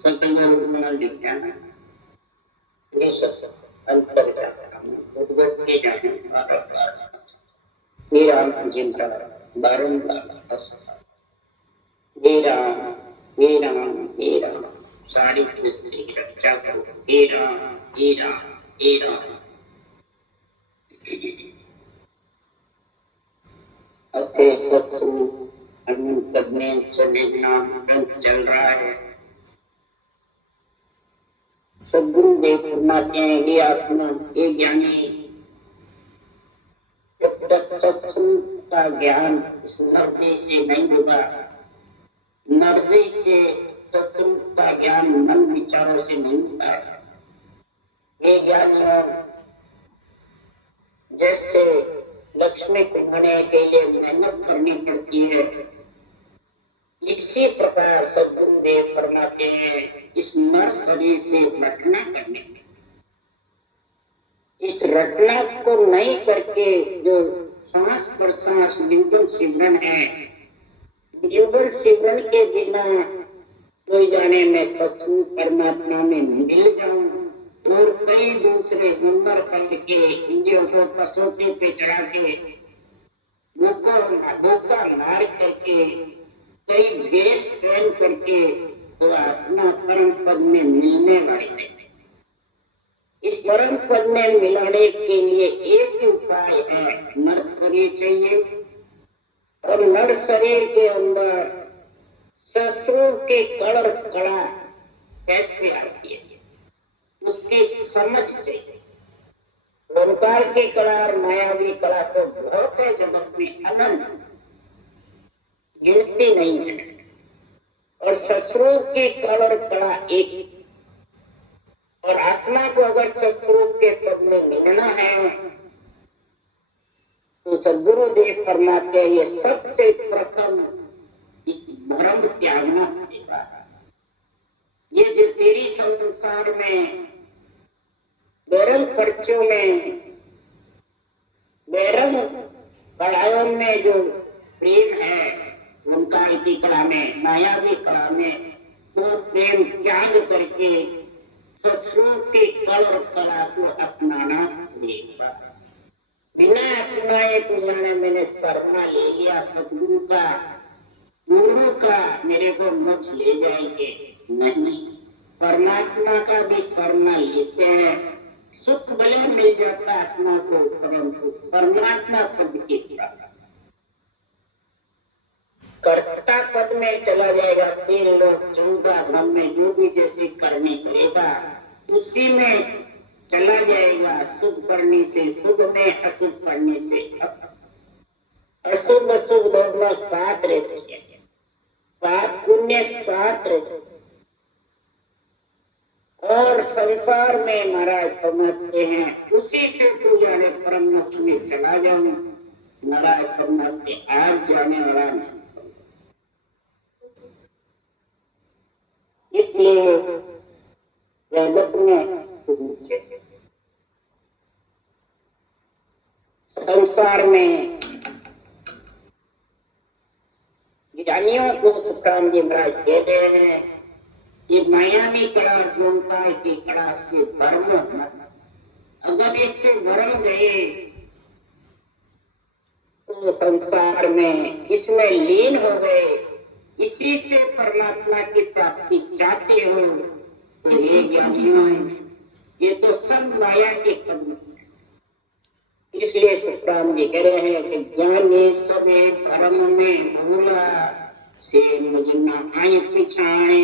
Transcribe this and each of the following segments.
सकल गुण विज्ञान अंतर के जाने हे राम जिंद्रा बारंबार हे राम हे राम हे राम सारी पृथ्वी की रक्षा करो हे राम हे राम हे राम। अथे सत्सु पद में चल रहा है। सदगुरु देव फरमाते हैं हे आत्मा हे ज्ञानी, जब तक सत्संग का ज्ञान इस हृदय से नहीं होगा, हृदय से सत्संग का ज्ञान मन विचारों से नहीं होता है। ये ज्ञानियों जैसे लक्ष्मी को होने के लिए मेहनत करनी पड़ती है, इसी प्रकार सद्गुरु देव फरमाते हैं इस नर शरीर से रटना करने, इस रटना को नहीं करके जो सांस पर सांस जीवन सिमरन है, जीवन सिमरन के बिना कोई जाने मैं सचमुच परमात्मा में मिल जाऊं और कई दूसरे नंबर फल के इंद्रियों को कसौटी पे चढ़ा के भूखा मार करके कई देश पहन करके तो आत्मा परम पद में मिलने वाली है। इस परम पद में मिलाने के लिए एक ही उपाय है, नर शरीर चाहिए। और नर शरीर के अंदर ससुर के कड़ कड़ा कैसे आती है उसकी समझ चाहिए। ओंकार की कला और मायावी कला तो बहुत है जगत में, अनंत गिनती नहीं है। और ससुरों की कड़ और कड़ा एक, और आत्मा को अगर ससुरों के पद में मिलना है तो सद्गुरु देव फरमाते ये सबसे प्रथम भ्रम त्यागना पड़ेगा। ये जो तेरी संसार में बैरम पर्चों में बैरम कड़ायों में जो प्रेम है ओंकार की कला में मायावी कला में, वो प्रेम त्याग करके ससुर के कल और कला को अपनाना पड़ेगा। बिना अपनाए तो जाने मैंने शरणा ले लिया सतगुरु का, गुरु का मेरे को मोक्ष ले जाएंगे, नहीं, परमात्मा का भी शरणा लेते हैं, सुख भले मिल जाता आत्मा को, परंतु परमात्मा पद की कर्ता पद में चला जाएगा। 3 लोग 14 भ्रम में जो भी जैसे करनी करेगा उसी में चला जाएगा। शुभ करने से शुभ में, अशुभ करने से अशुभ, अशुभ अशुभ दोनों साथ रहती है, पाप पुण्य साथ रहते। और संसार में महाराज फरमाते हैं उसी से तू जाने परम मोक्ष में चला जाऊं, महाराज फरमाते आप जाने वाला नहीं। इसलिए जगत में संसार में ज्ञानियों को सुखराम जी महाराज कह रहे हैं ये मायावी कड़ा ओंकार की कड़ा से भ्रम मत, अगर इससे भ्रम गए तो संसार में इसमें लीन हो गए, इसी से परमात्मा की प्राप्ति चाहते हो तो ये ज्ञानियों ये तो सब माया के पद। इसलिए सुखराम जी कह रहे हैं कि ज्ञानी सबे परम में भूला से मुझना आय पिछाए,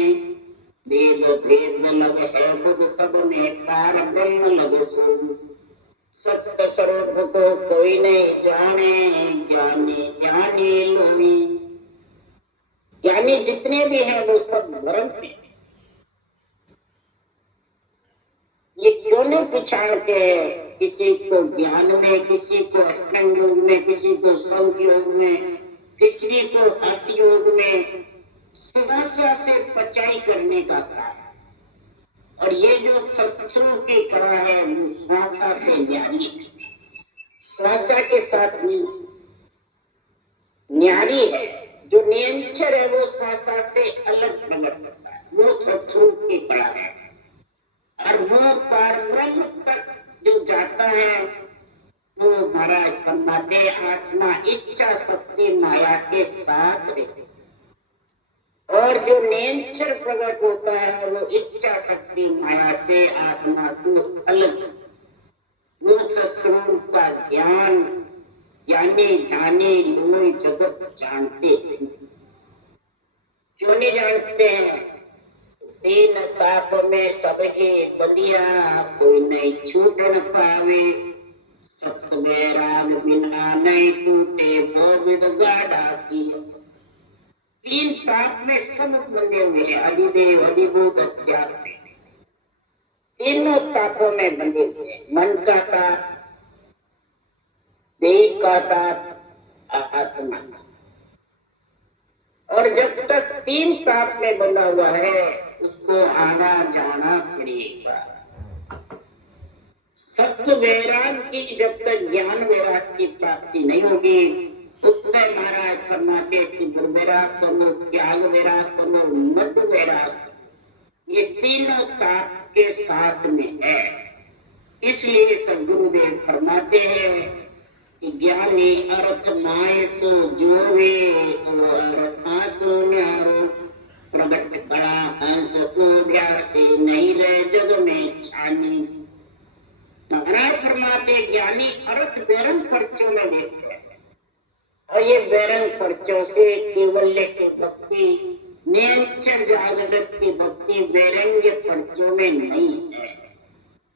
वेद भेद लग है बुध सब में पार ब्रह्म लग सो, सत्य स्वरूप को कोई नहीं जाने, ज्ञानी ज्ञानी लोनी। ज्ञानी जितने भी हैं वो सब भ्रम में, ये क्यों नहीं पहचानते हैं किसी को ज्ञान में, किसी को अष्टांग योग में, किसी को संग योग में, किसी को हठ योग में, समस्या से पचाई करने का कार्य। और ये जो सत्संग की कला है वो श्वासा से न्यारी, श्वासा के साथ नहीं न्यारी है। जो नियंत्रण है वो श्वासा से अलग प्रकट करता है। वो सत्संग की कला है। और वो परब्रह्म तक जो जाता है वो महाराज फरमाते आत्मा इच्छा शक्ति माया के साथ रहती, और जो नेचर प्रकट होता है वो इच्छा शक्ति माया से आत्मा को अलग, वो सत्स्वरूप का ज्ञान जाने जाने लोग जगत जानते हैं। क्यों नहीं जानते हैं? तीन ताप में सबके बलिया, कोई नहीं छूट न पावे, सत वैराग बिना नहीं टूटे, वो विद गाढ़ा किया। तीन ताप में सब बंधे हुए हैं, अधिदेव अधिभूत अध्यात्म, तीनों तापों में बंधे हुए हैं। मन का ताप, देह का ताप, आत्मा का। और जब तक तीन ताप में बंधा हुआ है उसको आना जाना पड़ेगा। सत्य वैराग की जब तक ज्ञान वैराग की प्राप्ति नहीं होगी, उत्तर महाराज फरमाते कि दुर्वैराग करो, त्याग वैराग करो, मत वैराग करो, ये तीनों ताप के साथ में है। इसलिए सद्गुरुदेव फरमाते हैं कि ज्ञानी अर्थ माय सो जोवे, अर्था सो न्यारो, प्रगट कड़ा हंस को ध्यासे, नहीं रहे जग में छानी। महाराज फरमाते ज्ञानी अर्थ बेरंग पर्चों में देखते हैं, और ये बेरंग पर्चों से केवल्य की भक्ति, नेचर जागृत की भक्ति बेरंग पर्चों में नहीं है।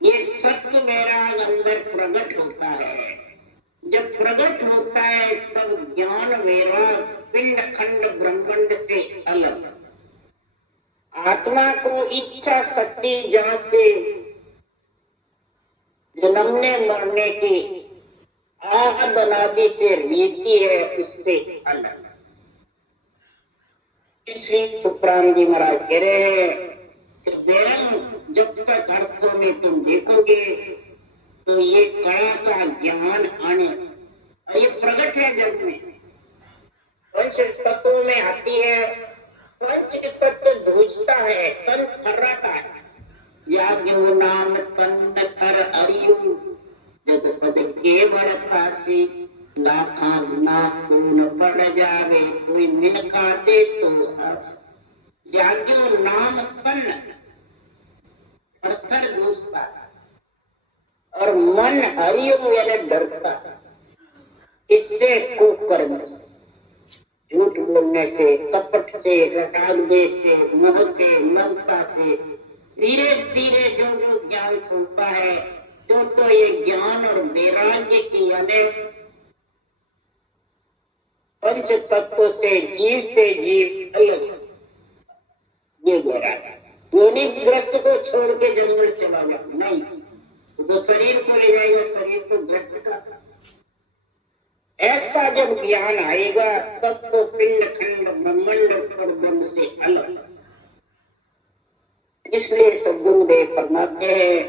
ये सत्य वैराग अंदर प्रकट होता है। जब प्रकट होता है तब ज्ञान वैराग पिंड खंड ब्रह्मांड से अलग। आत्मा को इच्छा शक्ति जहां से जन्मने मरने की आद अनादि से रीति है उससे अलग। इसलिए सुखराम जी महाराज कह रहे हैं कि बेरंग जब तक अर्थों में तुम देखोगे तो ये कला का ज्ञान आने, और ये प्रकट है जग में, पंच तत्वों में आती है। पंच तत्व धूजता है, तन थर्राता है। जाग्यो नाम तन थर अरियु, जग पद केवल काशी, लाखा गुना खून पड़ जावे, कोई मिन खाते तो हंस। जाग्यो नाम तन थर थर धूजता, और मन हरियो यानी डरता। इससे कुकर्म से, झूठ बोलने से, कपट से, राग द्वेष से, मोह से, ममता से धीरे धीरे जो ज्ञान सुनता है तो ये ज्ञान और वैराग्य की यानी पंच तत्व से जीवते जीव अलग, ये वैराग्य। योनि ग्रस्त को छोड़ के जंगल चला गया नहीं, तो शरीर को ले जाएगा, शरीर को ग्रस्त का। ऐसा जब ज्ञान आएगा तब तो पिंड खंड ब्रह्मांड और ब्रह्म से अलग। इसलिए सद्गुरुदेव फरमाते हैं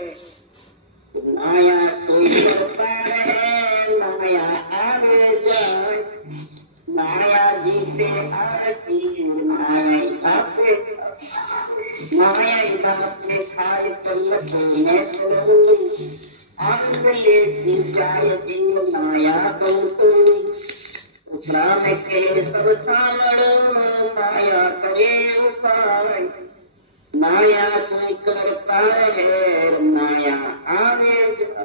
माया सोई करता है, माया आगे जाए, माया जीते आसी, माया आपे, माया बापे खाए चलते मैं चलूं, आंगले सिंचाए जीव माया बहुतु, राम के सब सामड़ माया करे उपाय, माया से करता है माया आगे जा।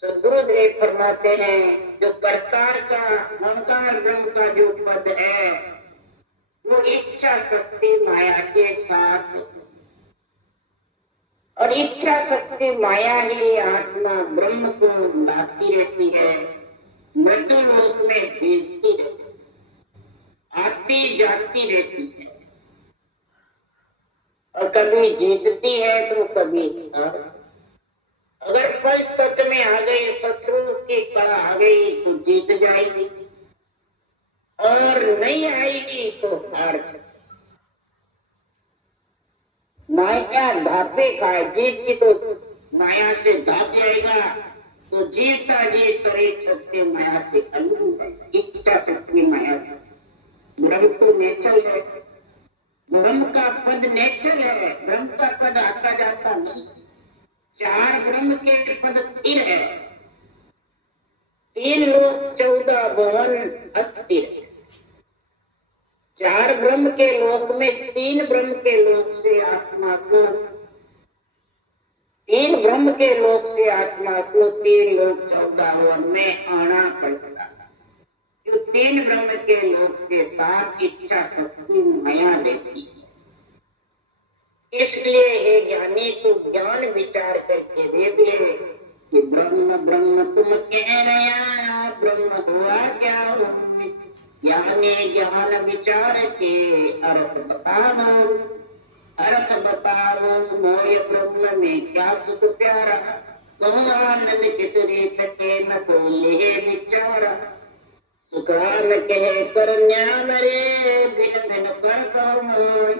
सद्गुरुदेव फरमाते हैं जो करतार का ओंकार ब्रह्म का जो पद है वो इच्छा शक्ति माया के साथ, और इच्छा शक्ति माया ही आत्मा ब्रह्म को लाती रहती है, मृत्यु लोक में भेजती रहती है, आती जाती रहती है, और कभी जीतती है तो कभी अगर पंच तत्व में आ गई, सत्स्वरूप की कला आ गई तो जीत जाएगी, और नहीं आएगी तो हार जाएगी। माया धापे खाए, जीत की तो माया से धाप जाएगा, तो जीता जी शरीर छटके माया से अलग है। इच्छा शक्ति माया ब्रह्म को नेचर है, ब्रह्म का पद नेचर है, ब्रह्म का पद आता जाता नहीं। चार ब्रह्म के पद स्थिर है, 3 लोक 14 भुवन अस्थिर। 4 ब्रह्म के लोक में 3 ब्रह्म के लोक से आत्मा को, 3 ब्रह्म के लोक से आत्मा को 3 लोक 14 भुवन में आना पड़ता है। जो 3 ब्रह्म के लोक के साथ इच्छा शक्ति माया देती है। इसलिए हे ज्ञानी, तू ज्ञान विचार करके देख ले कि ब्रह्म ब्रह्म तुम कह रहे, ब्रह्म हुआ क्या? ज्ञानी ज्ञान विचार के अर्थ बताओ, अर्थ बताओ। मोय ब्रह्म में क्या सुख प्यारा, तुम आनंद किस रीत के न बोले विचारा। सुखान कहे कर न्याम रे, भिन भिन कर कहो मोय।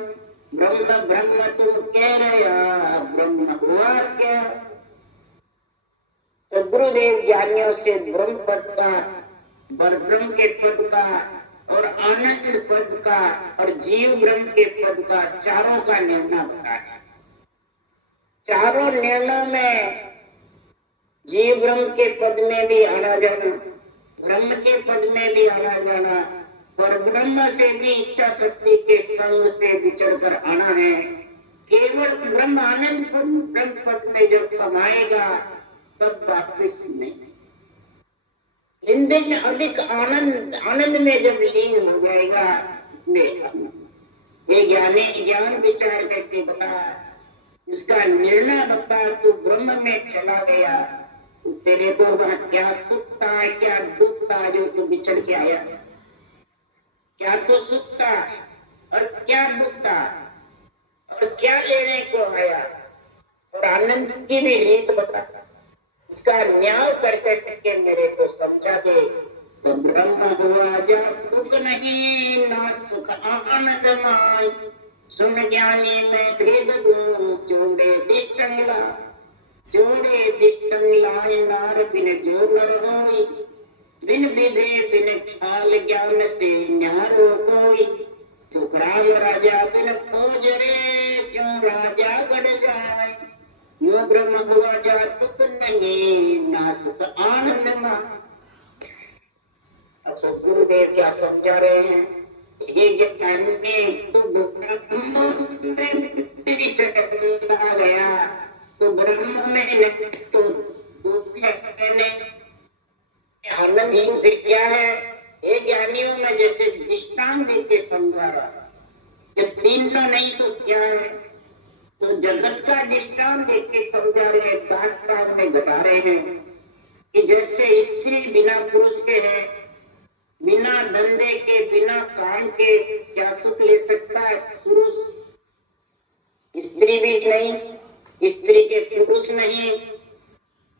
ब्रह्म ब्रह्म तुम कह रहे, ब्रह्म हुआ क्या? तो गुरुदेव ज्ञानियों से ब्रह्म पद का, ब्रह्म के पद का और आनंद पद का और जीव ब्रह्म के पद का, चारों का निर्णय बताया। चारों निर्णयों में जीव ब्रह्म के पद में भी आना जाना, ब्रह्म के पद में भी आना जाना, और ब्रह्म से भी इच्छा शक्ति के संग से विचर कर आना है। केवल ब्रह्म आनंद ब्रह्म पद में जब समाएगा तब वापिस नहीं। दिन अधिक आनंद में जब लीन हो जाएगा, ये ज्ञानी ज्ञान विचार करके बता, उसका निर्णय बता। तू ब्रह्म में चला गया, तो तेरे को वह क्या सुख था, क्या दुख था जो तू बिछड़ के आया? क्या तो सुख था और क्या दुख था, और क्या लेने को आया, और आनंद की भी रीत बता। इसका न्याय करके मेरे को समझा दे। तो ब्रह्म हुआ जब दुख नहीं, ना सुख आनंद माय। सुन ज्ञानी में भेद दूं, जोड़े दिष्टन ला, जोड़े दिष्टन लाए नार बिन जो नर होई। बिन विधे बिन ख्याल ज्ञान से न्यारो कोई। तो राम राजा बिन खोज रे, क्यों राजा गढ़ जाए। यो ब्रह्म हुआ जा तुक नहीं, ना सुख आनंद मा। अब तो गुरुदेव क्या समझा रहे हैं? ये ज्ञान में तो चला गया, तो ब्रह्म में तो दुख है, आनंद फिर क्या है? ये ज्ञानियों में जैसे दृष्टांत देके समझा रहा, जब 3 तो नहीं तो क्या है? तो जगत का दृष्टांत देके समझा रहे, बात में बता रहे हैं कि जैसे स्त्री बिना पुरुष के है, बिना धंधे के, बिना काम के क्या सुख ले सकता है पुरुष? स्त्री भी नहीं, स्त्री के पुरुष नहीं,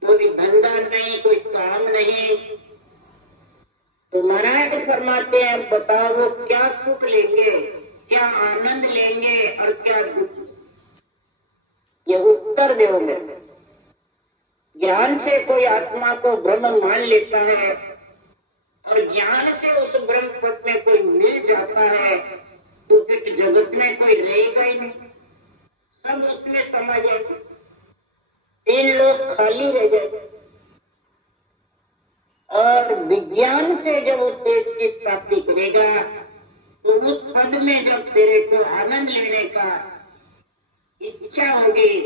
कोई धंधा नहीं, कोई काम नहीं। तो महाराज फरमाते हैं, बताओ वो क्या सुख लेंगे, क्या आनंद लेंगे और क्या दुख? ये उत्तर दो मेरे। ज्ञान से कोई आत्मा को ब्रह्म मान लेता है, और ज्ञान से उस ब्रह्म पद में कोई मिल जाता है, तो फिर जगत में कोई रहेगा ही नहीं, सब उसमें समा जाएगा। 3 लोग खाली रह जाएंगे। और विज्ञान से जब उस देश की प्राप्ति करेगा, तो उस पद में जब तेरे को आनंद लेने का इच्छा होगी,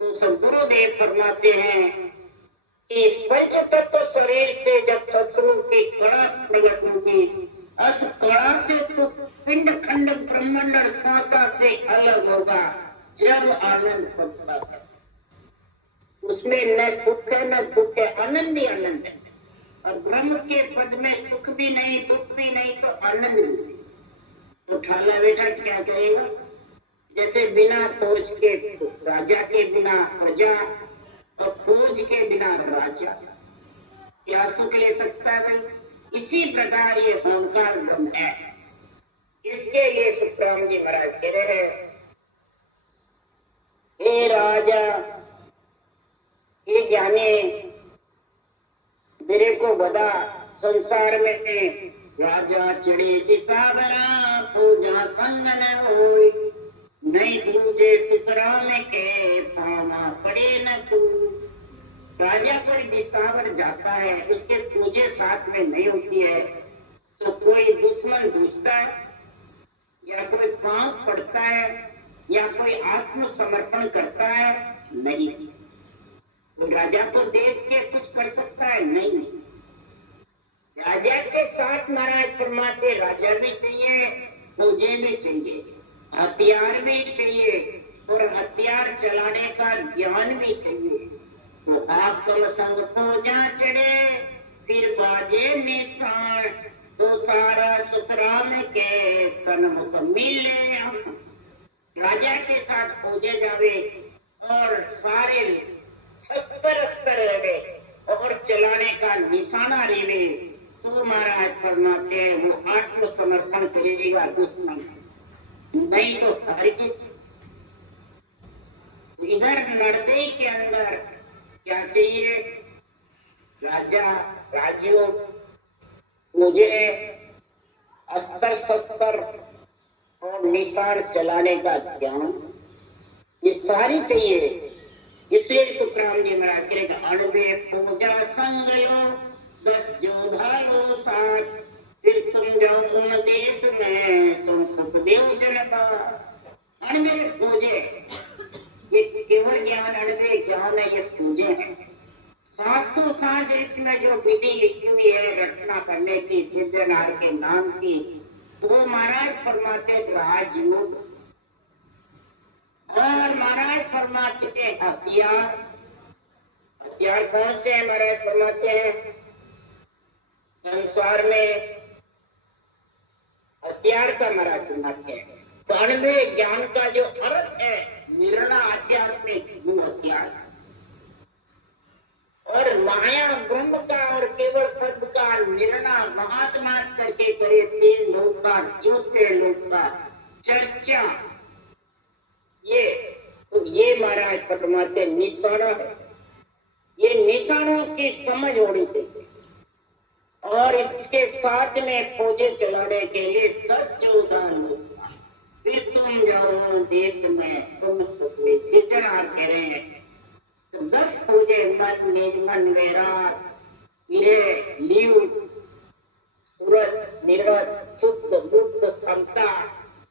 तो सद्गुरुदेव फरमाते हैं कि इस पंच तत्व शरीर से जब शत्रु की कड़ा प्रकट होगी, उस कड़ा से तो पिंड खंड ब्रह्मांड और श्वासा से अलग होगा। जब आनंद होता है, उसमें न सुख है न दुख है, आनंद ही आनंद है। और ब्रह्म के पद में सुख भी नहीं, दुख भी नहीं, तो आनंद भी नहीं। तो ठाला बेटा क्या करेगा? जैसे बिना फौज के राजा के बिना प्रजा, और फौज के बिना राजा क्या सुख ले सकता है भाई? इसी प्रकार ये ओंकार ब्रह्म है। इसके लिए सुखराम जी महाराज कह रहे हैं, हे राजा, ये ज्ञानी, मेरे को बता, संसार में राजा चढ़े दिसावरा पूजा संग न होय, नहीं दूजे सुतराम के पावा पड़े न तू। राजा कोई दिसावर जाता है, उसके पूजे साथ में नहीं होती है, तो कोई दुश्मन दूसता है या कोई पांव पड़ता है या कोई आत्मसमर्पण करता है, नहीं। कोई राजा को देख के कुछ कर सकता है, नहीं। राजा के साथ महाराज फरमाते राजा भी चाहिए, फौजे भी चाहिए, हथियार भी चाहिए और हथियार चलाने का ज्ञान भी चाहिए। तो हाकम संग फौजा चढ़े फिर बाजे निशान, तो सारा सुखराम के सन्मुख मिले हम। राजा के साथ फौजे जावे और सारे शस्त्र अस्त्र रहे और चलाने का निशाना रेवे, तो महाराज फरमाते वो आत्मसमर्पण करेगा दुश्मन, नहीं तो हरगिज। इधर लड़ते के अंदर क्या चाहिए? राजा राजयोग, मुझे अस्त्र शस्त्र और निशान चलाने का ज्ञान, ये सारी चाहिए। इसलिए सुखराम जी महाराज करेगा अड़बे पूजा संगयो 10 जोधा लो साथ, फिर तुम जाओ उन देश में सुन सुखदेव जनता। अड़बे पूजे, ये केवल ज्ञान अड़बे ज्ञान है, ये पूजे है। सांसों सांस इसमें जो विधि लिखी हुई है रचना करने की सृजनहार के नाम की, वो महाराज फरमाते राजयोग। और महाराज फरमाते के हथियार, हथियार कौन से है? महाराज फरमाते हैं संसार में हथियार का महाराज फरमाते हैं कानवे ज्ञान का जो अर्थ है निर्णय आध्यात्मिक वो हथियार, और माया ब्रह्म का और केवल पद का निर्णय महात्मा करके करे तीन लोक का चौथे लोक का चर्चा, ये महाराज फरमाते निशाना है। ये निशानों की समझ होनी चाहिए और इसके साथ में फौजे चलाने के लिए 10-14 लोग, फिर तुम जाओ देश में सुन सकते चिचड़ा कह रहे हैं। तो 10 फौजे मन निज मन वेरा विरे लीव सूरत निरत शुद्ध बुद्ध समता,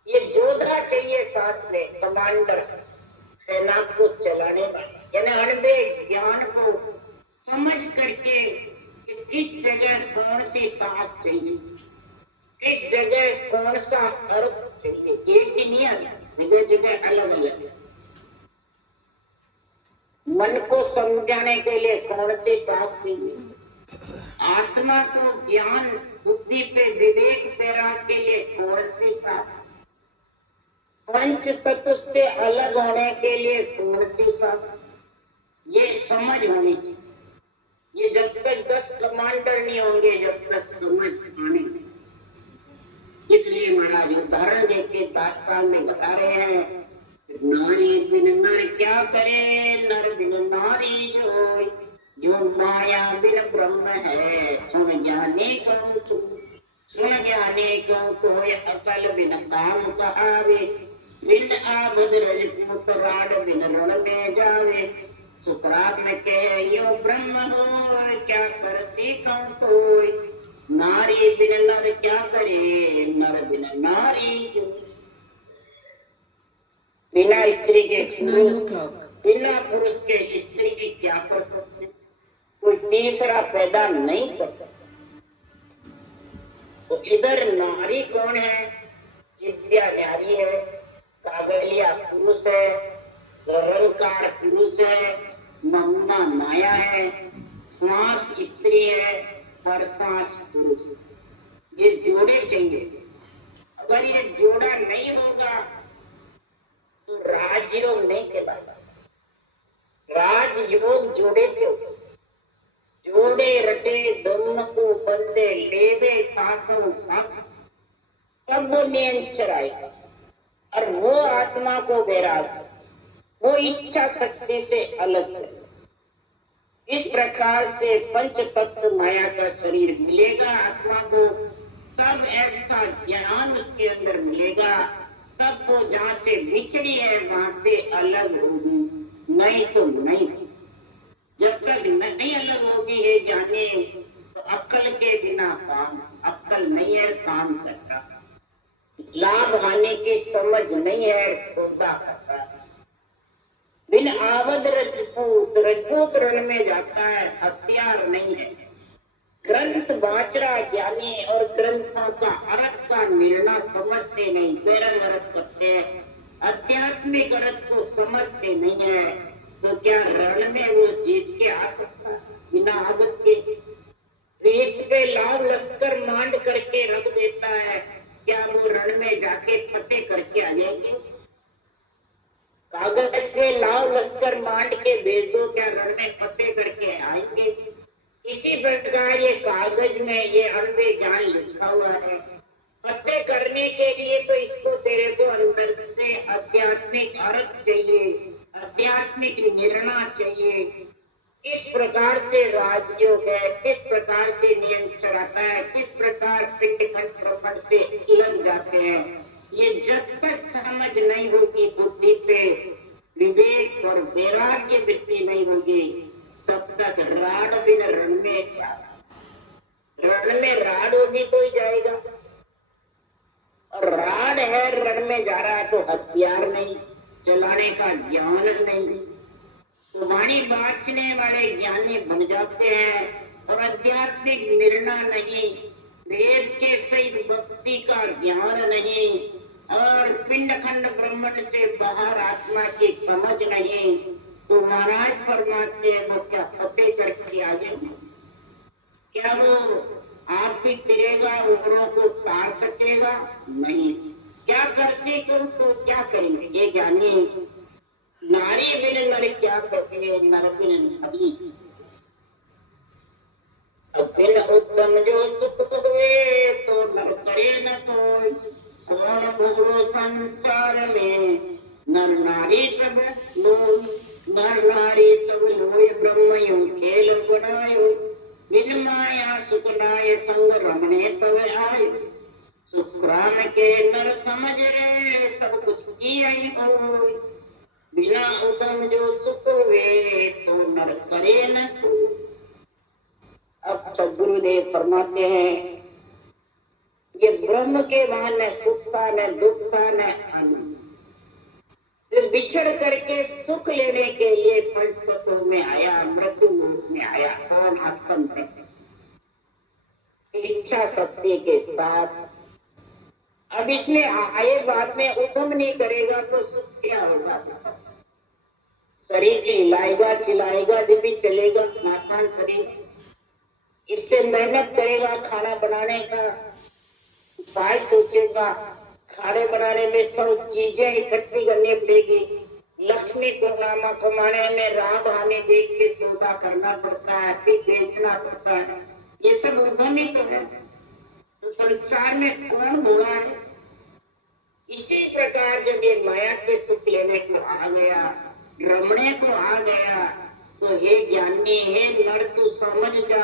ये जोधा चाहिए साथ में कमांडर, सेना को चलाने वाले, यानी अनबे ज्ञान को समझ करके कि किस जगह कौन सी साथ चाहिए, किस जगह कौन सा अर्थ चाहिए, एक ही नहीं है, जगह जगह अलग अलग। मन को समझाने के लिए कौन सी साथ चाहिए, आत्मा को ज्ञान बुद्धि पे विवेक पैरा के लिए कौन सी साथ, पंच तत्व से अलग होने के लिए कौन सी साथ, ये समझ होनी चाहिए। ये जब तक 10 कमांडर नहीं होंगे जब तक समझ आने। इसलिए महाराज उदाहरण देके दास्तान में बता रहे हैं, नारी बिन नर क्या करे, नर बिन नारी जो माया बिन ब्रह्म है, सुन ज्ञानी कहूँ तू, सुन ज्ञानी कहूँ तो अकल बिन काम कहावे, बिन आबद रजपूत राड बिन रण में जावे। सुतराम में कहे यो ब्रह्म हो क्या कर सीखूं कोई, नारी बिन नर क्या करे, नर बिन नारी जो। बिना स्त्री के पुरुष, बिना पुरुष के स्त्री की क्या कर सकते, कोई तीसरा पैदा नहीं कर सकता। तो इधर नारी कौन है? चित्या नारी है, कागलिया पुरुष है, रंकार पुरुष है, नमूना माया है, श्वास स्त्री है, परसास पुरुष। ये जोड़े चाहिए। अगर ये जोड़ा नहीं होगा तो राजयोग नहीं कहलाता। राजयोग जोड़े से होगा। जोड़े रटे दोनों को बंदे लेवे शासन शासन, तब वो नियंत्रण आएगा और वो आत्मा को बैराग, वो इच्छा शक्ति से अलग है। इस प्रकार से पंच तत्व माया का शरीर मिलेगा आत्मा को, तब ऐसा ज्ञान उसके अंदर मिलेगा, तब वो जहां से बिछड़ी है वहां से अलग होगी, नहीं तो नहीं। जब तक नहीं अलग होगी है ज्ञानी, तो अक्ल के बिना काम, अक्ल नहीं है काम करता, लाभ हानि की समझ नहीं है सौदा करता। बिन आवद रजपूत, रजपूत रण में जाता है, हथियार नहीं है। ग्रंथ बाचरा ज्ञानी और ग्रंथों का अर्थ का निर्णय समझते नहीं, बेरंग अर्थ करते हैं, आध्यात्मिक अर्थ को समझते नहीं है, तो क्या रण में वो जीत के आ सकता है बिना आदत के? रेत पे लाव लश्कर मांड करके रख देता है, क्या वो रण में जाके फतेह करके आ जाएंगे? कागज पे लाव लश्कर मांड के भेज दो, क्या रण में फतेह करके आएंगे? इसी प्रकार ये कागज में ये अनबे ज्ञान लिखा हुआ है, फतेह करने के लिए तो इसको तेरे को अंदर से आध्यात्मिक अर्थ चाहिए, आध्यात्मिक निर्णय चाहिए। किस प्रकार से राजयोग है, किस प्रकार से नियम चलाता है, किस प्रकार प्रपंच से लग जाते हैं, ये जब तक समझ नहीं होगी, बुद्धि पे विवेक और वैराग्य वृत्ति नहीं होगी, तब तक राड बिन रण में जा, रण में राड होगी तो ही जाएगा, और राड है रण में जा रहा है तो हथियार नहीं, चलाने का ज्ञान नहीं, तो वाणी बाँचने वाले ज्ञानी बन जाते हैं और आध्यात्मिक निर्णय नहीं, वेद के सहित भक्ति का ज्ञान नहीं, और पिंडखंड ब्रह्मांड से बाहर आत्मा की समझ नहीं, तो महाराज फरमाते हैं वो क्या फतेह करके आ जाएंगे? क्या वो आप भी फिरेगा, ऊपरों को तार सकेगा? नहीं। क्या कर सके तो क्या करेंगे ये ज्ञानी? नारी बिन नर क्या करते, नर बिन नारी। बिन उत्तम जो सुख हुए तो नर करे न कोई, कौन भोगो संसार में नर नारी सब लोग, नर नारी सब लोग ब्रह्म यूं खेल बनायो, बिन माया सुख लाए संग रमणे तव आयो, सुखराम के नर समझ रे सब कुछ किया ही हो, बिना उदम जो सुख हुए तो नर करे न कोई। अब सदगुरुदेव फरमाते हैं ये ब्रह्म के वहां न सुख था, न दुख था, न आनंद, फिर बिछड़ करके सुख लेने के लिए पंच तत्वों में आया, मृत्यु रूप में आया, कौन आत्म इच्छा शक्ति के साथ। अब इसमें आए बाद में उद्यम नहीं करेगा तो सुख क्या होगा? शरीर हिलाएगा चिल्लाएगा जब भी चलेगा, आसान शरीर, इससे मेहनत करेगा, खाना बनाने का उपाय सोचेगा, खाने बनाने में सब चीजें इकट्ठी करनी पड़ेगी, लक्ष्मी को नामा कमाने में राम हानि देख के सौदा करना पड़ता है, फिर बेचना पड़ता है, ये सब उद्यम ही तो है। तो संसार में कौन बुरा है? इसी प्रकार जब ये माया के सुख लेने को आ गया, रमणे को आ गया, तो हे ज्ञानी, हे नर, तू समझ जा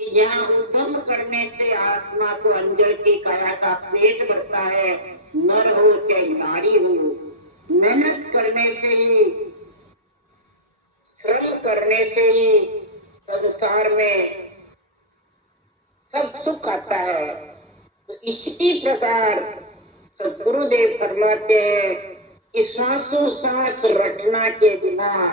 कि यहाँ उद्यम करने से आत्मा को अंजल की काया का पेट बढ़ता है, नर हो चाहे नारी हो, मेहनत करने से ही, श्रम करने से ही संसार में सब सुख आता है। तो इसी प्रकार सदगुरुदेव फरमाते हैं कि सांसों सांस रटना के बिना,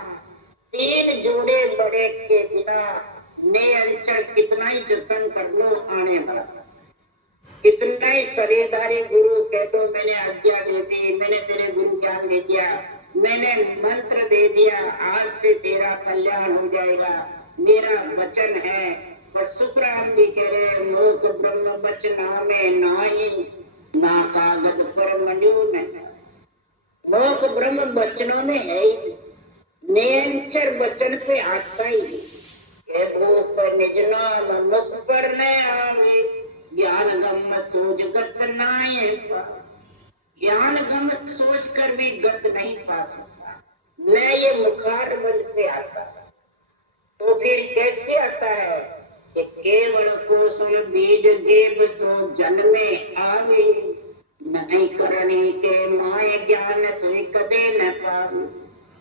तीन जोड़े बड़े के बिना, ने अंचल कितना ही जतन कर लो आने वाला, कितना ही शरीरधारी गुरु कह दो मैंने आज्ञा दे दी, मैंने तेरे गुरु ज्ञान दे दिया, मैंने मंत्र दे दिया, आज से तेरा कल्याण हो जाएगा, मेरा वचन है। पर सुखराम जी कह रहे लोक ब्रह्म वचना में नाही, ना कागज पर मनु न, लोक ब्रह्म वचनों में है ही, नियंचर वचन पे आता ही, भूप निज नाम मुख पर न आवे, ज्ञान गम सोच गत नाय पा, ज्ञान गम सोच कर भी गत नहीं पा सकता, न ये मुखार बल पे आता। तो फिर कैसे आता है? कि केवल को सुन बीज देव सो जन्मे आवे, नहीं करने के माय ज्ञान सुई कदे न पावे।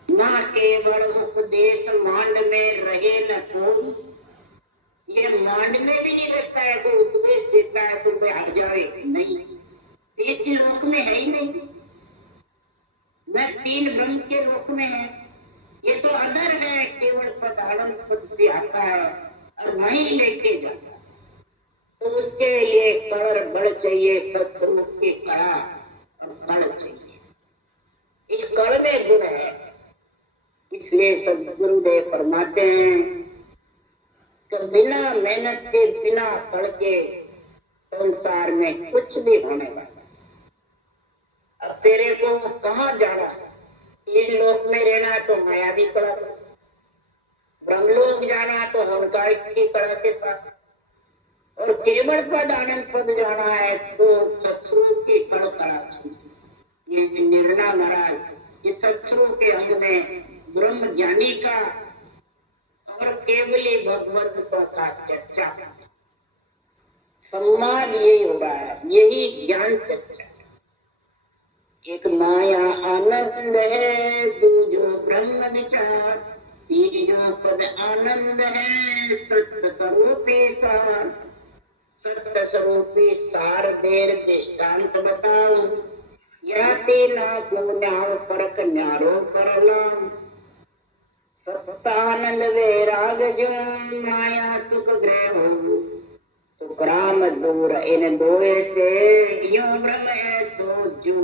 ना केवल उपदेश मांड में रहे न कोई, ये मांड में भी नहीं रहता है, कोई उपदेश देता है तो वह हट जाए, नहीं, तीन लोक में है ही नहीं, न तीन ब्रह्म के लोक में है। ये तो अदर है, केवल पद आनंद पद से आता है और वहीं लेके जाता है। तो उसके लिए कड़ बड़ चाहिए, सत्स्वरूप की कड़ा और कड़ चाहिए। इस कड़ में गुण है, इसलिए सदगुरुदेव फरमाते हैं कि बिना मेहनत के, बिना पढ़ के संसार में कुछ भी होने वाला। अब तेरे को कहाँ जाना है? तीन लोक में रहना है तो मायावी कड़ा, ब्रह्मलोक जाना है तो हंकार की कड़ा के साथ, और केवल पद आनंद पद जाना है तो सत्स्वरूप की कड़ कड़ा चाहिए। ये निर्णय महाराज इस सत्स्वरूप के अंग में ब्रह्म ज्ञानी का और केवली भगवत का चर्चा, सम्मान यही हो रहा है, यही ज्ञान चर्चा। एक माया आनंद है, दूजो ब्रह्म विचार, तीजो पद आनंद है, सत्य स्वरूपी सार। सत्य स्वरूपी सार देर दृष्टांत बताओ, याति ना को न्याव परक न्यारो करलाम। सत्तानंद वैराग जो माया सुख ग्रह हो, सुखराम दूर इन दोए से, यो ब्रह्म है सो जू।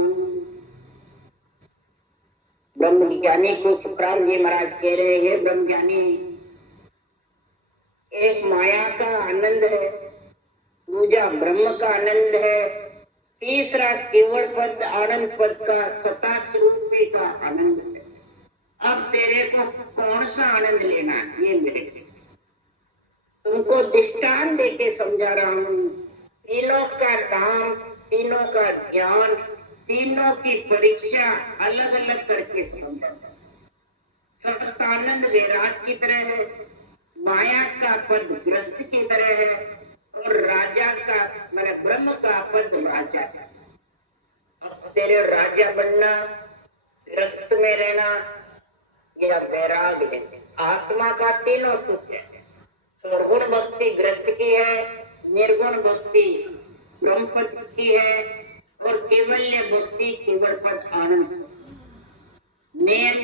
ब्रह्म ज्ञानी को सुखराम जी महाराज कह रहे हैं, ब्रह्म ज्ञानी एक माया का आनंद है, दूजा ब्रह्म का आनंद है, तीसरा केवल पद आनंद पद का सता स्वरूपी का आनंद है। अब तेरे को कौन सा आनंद लेना है? ये मेरे तुमको दृष्टांत देके समझा रहा हूँ। तीनों का नाम, तीनों का ज्ञान, तीनों की परीक्षा अलग अलग करके समझा। सत्तानंद वैराग की तरह है, माया का पद ग्रस्त की तरह है, और राजा का मतलब ब्रह्म का पद राजा है। अब तेरे राजा बनना, ग्रस्त में रहना या वैराग है। आत्मा का तीनों सुख है, सगुण भक्ति ग्रस्त की है, निर्गुण भक्ति ब्रह्म पद की है, और केवल्य भक्ति केवल पद आनंद।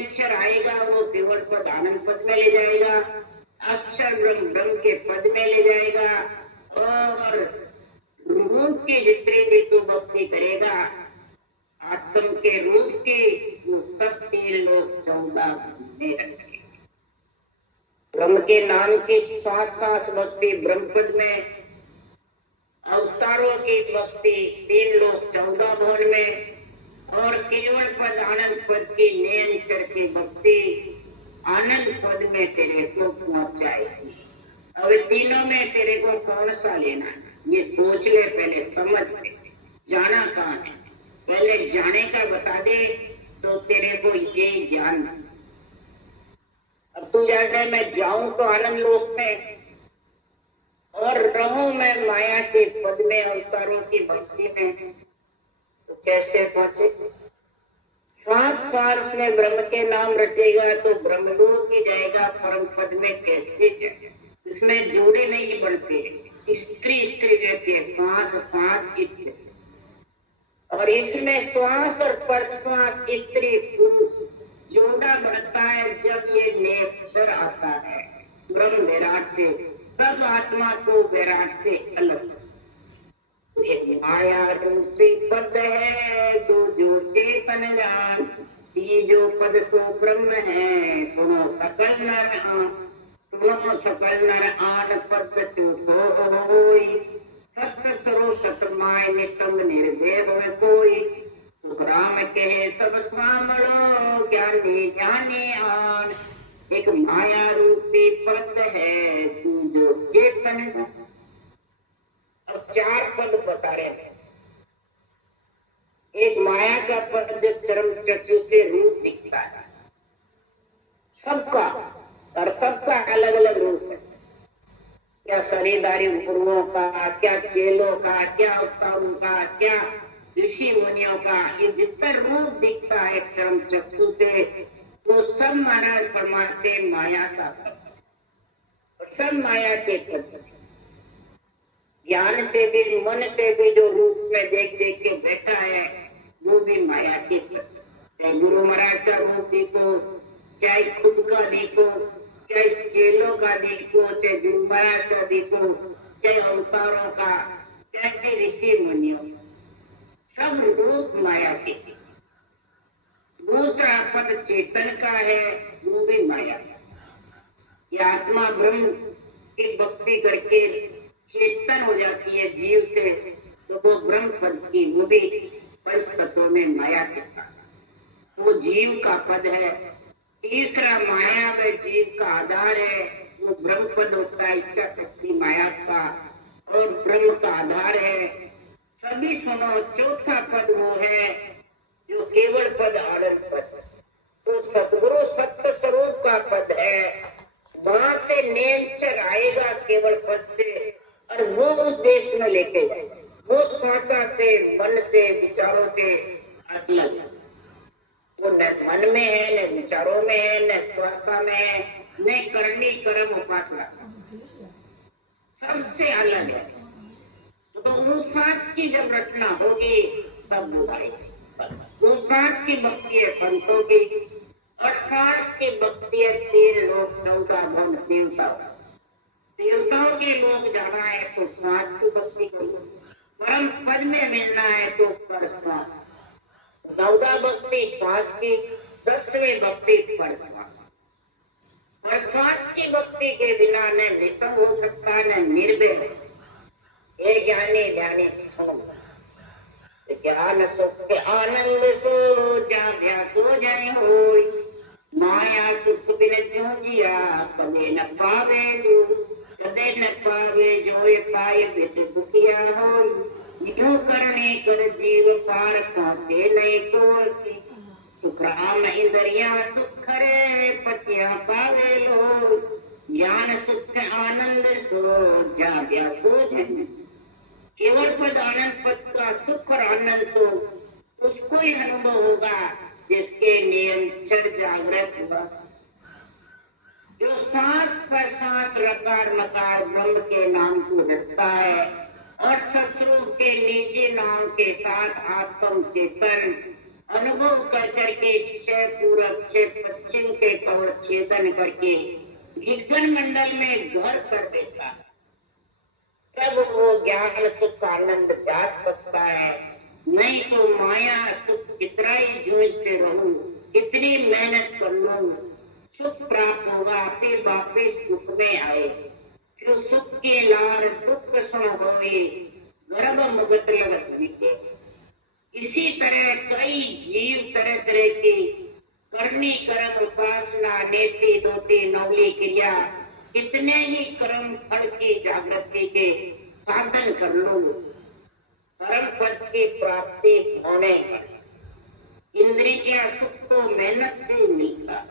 अक्षर आएगा वो केवल पद आनंद पद में ले जाएगा, अक्षर ब्रह्म ब्रह्म के पद में ले जाएगा, और रूप की जितनी भी तू भक्ति करेगा आत्म के रूप की, वो सब 3 लोग 14 में रखेंगे। ब्रह्म के नाम की सांस सांस भक्ति ब्रह्म पद में, अवतारों की भक्ति 3 लोग 14 भवन में, और केवल पद आनंद पद की निरंतर की भक्ति आनंद पद में तेरे को पहुंचाएगी। अब तीनों में तेरे को कौन सा लेना है ये सोच ले, पहले समझ ले जाना कहाँ है, पहले जाने का बता दे तो तेरे को ये ज्ञान। अब तू जानता है मैं जाऊं तो आनंद लोक में और रहूं मैं माया के पद में, अवतारों की भक्ति में, तो कैसे पहुंचे? सांस सांस में ब्रह्म के नाम रटेगा तो ब्रह्मलोक ही जाएगा, परम पद में कैसे जाएगा? इसमें जोड़े नहीं बनते, स्त्री स्त्री रहती है, श्वास श्वास स्त्री, और इसमें श्वास और परश्वास स्त्री पुरुष जोड़ा बनता है जब ये नेत्र आता है ब्रह्म विराट से, सब आत्मा को विराट से अलग। माया रूपी पद है दो जो चेतन जान, तीजो पद सो ब्रह्म है, सुनो सकल नर सुनो सकल नर आन पद चुप होई, सत्य स्वरूप सतमाय निसंग निर्भेद में कोई, सुखराम कहे सब स्वामलो ज्ञानी ज्ञानी आन, एक माया रूपी पद है तू जो चेतन जान। अब 4 पद बता रहे हैं। एक माया का पद चरम चक्षु से रूप दिखता है सबका, और सबका अलग अलग रूप है। क्या शरीरदारी गुरुओं का, क्या चेलों का, क्या अवतारों का, क्या ऋषि मुनियों का, ये जितना रूप दिखता है चरम चक्षु से, तो सब महाराज परमात्मा माया का पद, और सब माया के पद। ज्ञान से भी मन से भी जो रूप में देख देख के बैठा है वो भी माया के पद। चाहे गुरु महाराज का रूप देखो, चाहे खुद का देखो, चाहे चेलों का देखो, चाहे गुरु महाराज का देखो, चाहे अवतारों का, चाहे ऋषि मुनियों, सब रूप माया के। दूसरा पद चेतन का है, वो भी माया। ये आत्मा ब्रह्म की भक्ति करके चेतन हो जाती है जीव से, तो वो ब्रह्म पद की, वो भी पंच तत्वों में माया के साथ, वो जीव का पद है। तीसरा माया में जीव का आधार है, वो ब्रह्म पद होता है, इच्छा शक्ति माया का, और ब्रह्म का आधार है। सभी सुनो, चौथा पद वो है जो केवल पद, आनंद पद। तो सदगुरु सत्य स्वरूप का पद है, वहां से नेमचर आएगा केवल पद से, और वो उस देश में लेके जाएगा। वो श्वासा से, मन से, विचारों से अलग है। वो न मन में है, न विचारों में है, न श्वासा में है, न करनी कर्म उपासना, सबसे अलग है। तो वो सांस की जब रचना होगी तब वो आएगी। वो सांस की भक्ति है संतों की, और सांस की भक्ति है 3 लोग 14 गुण देवता। देवताओं के लोग जाना है तो सांस की भक्ति करो, परम पद में मिलना है तो पर सांस। 14 भक्ति श्वास की, 10वीं भक्ति पर श्वास। और श्वास की भक्ति के बिना न निसम हो सकता, न निर्भय हो सकता। ये ज्ञानी ज्ञानी सुनो, ज्ञान सुख आनंद सो जाभ्या सो जाए होई, माया सुख बिन जो जिया कदे न पावे जो, कदे न पावे जो ये पाए बिट दुखिया होई, यूं करने कर जीव पार पहुंचे नहीं कोई, सुखराम इंद्रिया सुख रे पचिया पावे लो, ज्ञान सुख आनंद सो जाभ्या सो जाए। केवल पद आनंद पद का सुख और आनंद तो उसको ही अनुभव होगा जिसके नियंत्रण जागृत हुआ, जो सांस पर सांस रकार मकार ब्रह्म के नाम को रखता है, और ससुर के निजी नाम के साथ आत्म चेतन अनुभव कर करके 6 पूरब 6 पश्चिम के कौर छेदन करके विज्ञान मंडल में घर कर देता है, तब वो ज्ञान सुख आनंद जास सकता है। नहीं तो माया सुख कितना ही जूझते रहूं, कितनी मेहनत कर लूं, सुख प्राप्त होगा फिर वापिस दुख में आए, फिर सुख के लार दुख सुन होए, गर्भ मुगत लगते। इसी तरह कई जीव तरह तरह की करनी कर्म उपासना नेति दोती नवली क्रिया कितने ही कर्म फल की जागृति के साधन कर लो, परम पद की प्राप्ति होने पर इंद्रिय के सुख तो मेहनत से मिलता।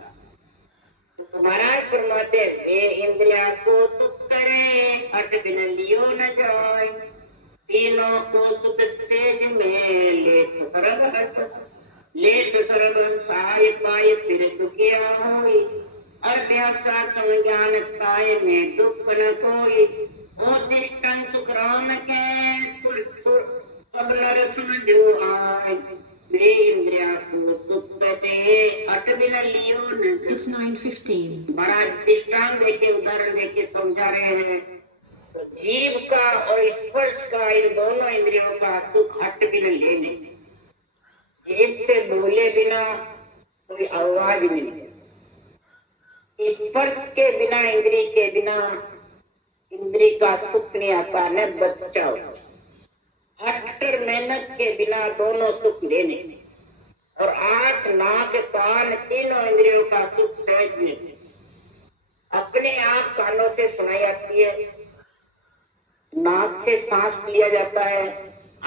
तो महाराज फरमाते वे इंद्रिया को सुख करे अट बिन लियो न जाए, तीनों को सुख सेज में लेत सरब साय पाए फिर दुखिया होई, अभ्यासा संज्ञान पाए में दुख न कोई, ओदिष्टं सुख राम के सुर सुर सब नर सुन जो आए, वे इंद्रिया को सुख दे अट बिन लियो न जाए। It's 9:15। महाराज दृष्टांत देके उदाहरण देके समझा रहे हैं। तो जीव का और स्पर्श का, इन दोनों इंद्रियों का सुख हट बिन ले नहीं सकते। जीव से बोले बिना कोई आवाज नहीं निकलती, स्पर्श के बिना इंद्रिय के बिना इंद्रिय का सुख नहीं आता, न बच्चा होता। हट्टर मेहनत के बिना दोनों सुख ले नहीं सकते। और आंख नाक कान तीनों इंद्रियों का सुख सहज नहीं, अपने आप कानों से सुनाई जाती है, नाक से सांस लिया जाता है,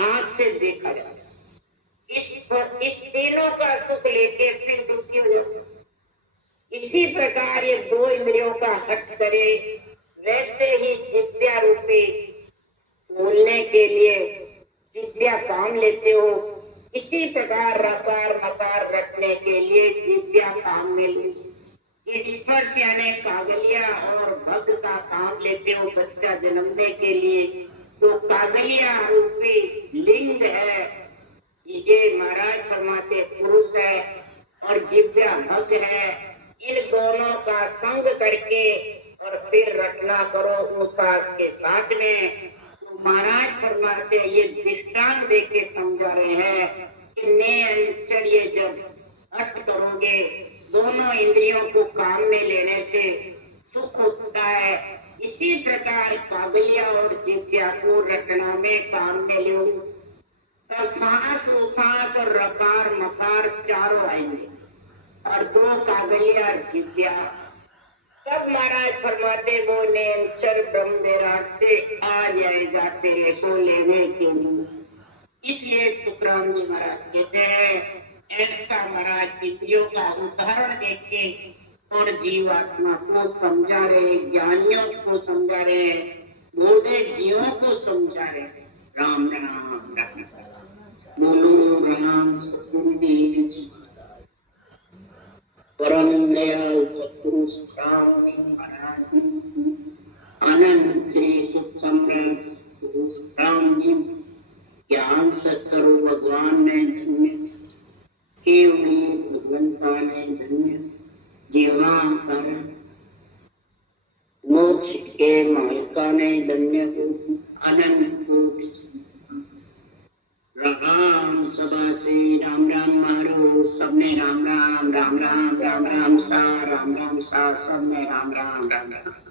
आंख से देखा जाता है। इस तीनों का सुख लेके फिर दुखी हो जाता है। इसी प्रकार ये 2 इंद्रियों का हट करे वैसे ही जिव्या रूपी बोलने के लिए जिव्या काम लेते हो, इसी प्रकार रकार मकार रखने के लिए जिव्या काम में लो। स्पर्श यानी कागलिया और भग का काम लेते हो बच्चा जन्मने के लिए, तो कागलिया रूपी लिंग है, ये महाराज फरमाते पुरुष है और जिव्या भग है। इन दोनों का संग करके और फिर रखना करो उस सास के साथ में। महाराज फरमाते ये दृष्टांत दे के समझा रहे हैं कि ने ये जब अर्थ करोगे दोनों इंद्रियों को काम में लेने से सुख होता है, इसी प्रकार काबलिया और जिव्या को रटना में काम में लो, तब सांस उसास और रकार मकार चारों आएंगे और दो कागलिया और जिव्या। तब महाराज फरमाते वो नेचर ब्रह्म विराट से आ जाएगा तेरे को लेने के लिए। इसलिए सुखराम जी महाराज कहते हैं ऐसा महाराज इंद्रियों का उदाहरण देके और जीवात्मा को समझा रहे, ज्ञानियों को समझा रहे, बूढ़े जीवों को समझा रहे। राम राम राम बोलो राम सतगुरुदेव जी परम दयाल सतगुरु सुखराम जी महाराज आनंद श्री सुख सम्राट सतगुरु सुखराम जी ज्ञान सत्स्वरूप भगवान ने धन्य, केवली भगवंता ने धन्य, जीवा कर मोक्ष के मालिका ने धन्य को अनंत कोटि राम सभा से राम राम मारो सबने राम राम राम राम राम राम सा राम राम सा सबने राम राम राम राम।